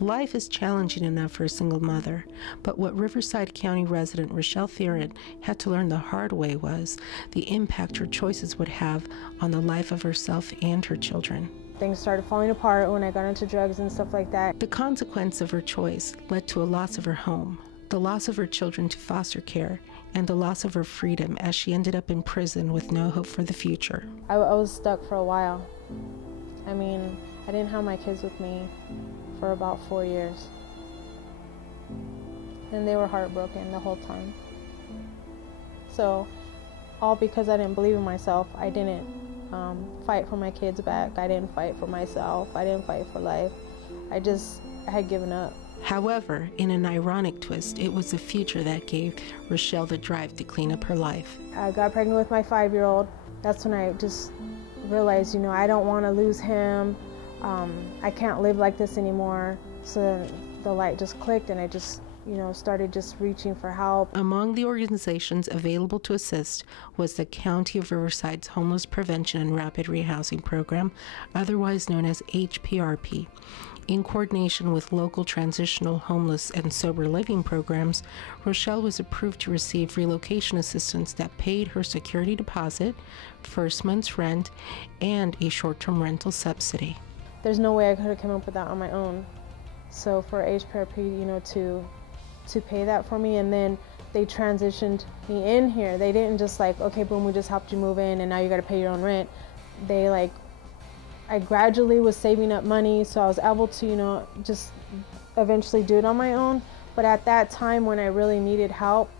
Life is challenging enough for a single mother, but what Riverside County resident Rochelle Theron had to learn the hard way was the impact her choices would have on the life of herself and her children. Things started falling apart when I got into drugs and stuff like that. The consequence of her choice led to a loss of her home, the loss of her children to foster care, and the loss of her freedom as she ended up in prison with no hope for the future. I was stuck for a while. I mean, I didn't have my kids with me for about 4 years. And they were heartbroken the whole time. So, all because I didn't believe in myself. I didn't fight for my kids back. I didn't fight for myself. I didn't fight for life. I had given up. However, in an ironic twist, it was the future that gave Rochelle the drive to clean up her life. I got pregnant with my 5-year-old. That's when I just realized, I don't want to lose him. I can't live like this anymore. So the light just clicked and I just, started just reaching for help. Among the organizations available to assist was the County of Riverside's Homeless Prevention and Rapid Rehousing Program, otherwise known as HPRP. In coordination with local transitional homeless and sober living programs, Rochelle was approved to receive relocation assistance that paid her security deposit, first month's rent, and a short-term rental subsidy. There's no way I could have come up with that on my own. So for HPRP, to pay that for me, and then they transitioned me in here. They didn't just okay, boom, we just helped you move in and now you got to pay your own rent. I gradually was saving up money, so I was able to, just eventually do it on my own. But at that time when I really needed help,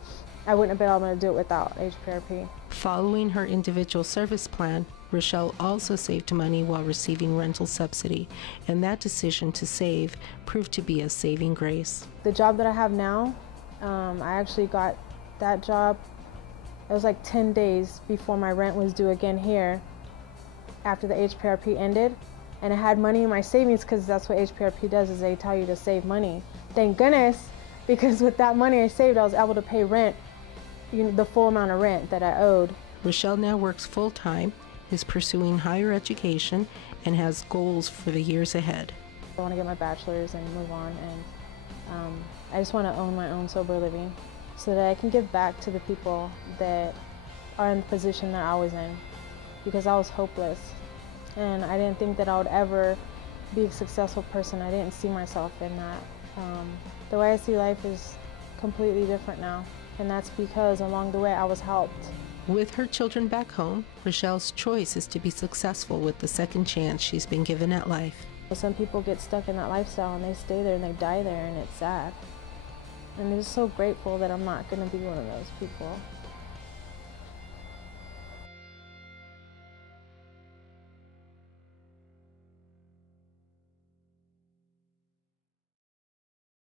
I wouldn't have been able to do it without HPRP. Following her individual service plan, Rochelle also saved money while receiving rental subsidy, and that decision to save proved to be a saving grace. The job that I have now, I actually got that job, it was 10 days before my rent was due again here, after the HPRP ended, and I had money in my savings because that's what HPRP does, is they tell you to save money. Thank goodness, because with that money I saved, I was able to pay rent, the full amount of rent that I owed. Rochelle now works full-time, is pursuing higher education, and has goals for the years ahead. I want to get my bachelor's and move on, and I just want to own my own sober living so that I can give back to the people that are in the position that I was in, because I was hopeless and I didn't think that I would ever be a successful person. I didn't see myself in that. The way I see life is completely different now, and that's because along the way I was helped. With her children back home, Rochelle's choice is to be successful with the second chance she's been given at life. Some people get stuck in that lifestyle and they stay there and they die there, and it's sad. And I'm just so grateful that I'm not going to be one of those people.